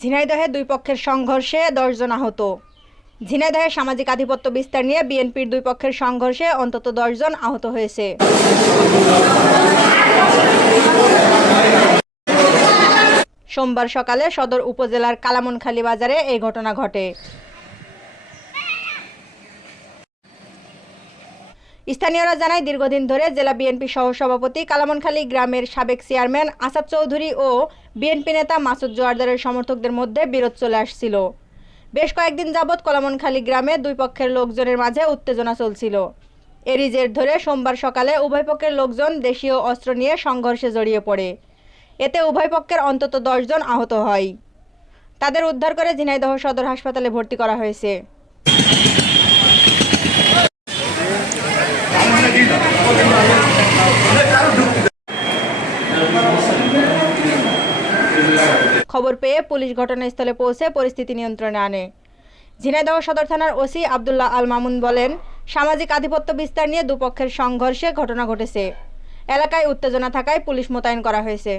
ঝিনাইদহে দুই পক্ষের সংঘর্ষে দশজন আহত। ঝিনাইদহে সামাজিক আধিপত্য বিস্তার নিয়ে বিএনপির দুই পক্ষের সংঘর্ষে অন্তত দশজন আহত হয়েছে। সোমবার সকালে সদর উপজেলার কালামনখালী বাজারে এই ঘটনা ঘটে। স্থানীয়রা জানায়, দীর্ঘদিন ধরে জেলা বিএনপি সহসভাপতি কালামনখালী গ্রামের সাবেক চেয়ারম্যান আসাদ চৌধুরী ও বিএনপি নেতা মাসুদ জোয়ারদারের সমর্থকদের মধ্যে বিরোধ চলে আসছিল। বেশ কয়েকদিন যাবৎ কলামনখালী গ্রামে দুই পক্ষের লোকজনের মাঝে উত্তেজনা চলছিল। এরই জের ধরে সোমবার সকালে উভয় পক্ষের লোকজন দেশীয় অস্ত্র নিয়ে সংঘর্ষে জড়িয়ে পড়ে। এতে উভয় পক্ষের অন্তত দশজন আহত হয়। তাদের উদ্ধার করে ঝিনাইদহ সদর হাসপাতালে ভর্তি করা হয়েছে। খবর পেয়ে পুলিশ ঘটনাস্থলে পৌঁছে পরিস্থিতি নিয়ন্ত্রণে আনে। ঝিনাইদহ সদর থানার ওসি আবদুল্লাহ আল মামুন বলেন, সামাজিক আধিপত্য বিস্তার নিয়ে দুপক্ষের সংঘর্ষে ঘটনা ঘটেছে। এলাকায় উত্তেজনা থাকায় পুলিশ মোতায়েন করা হয়েছে।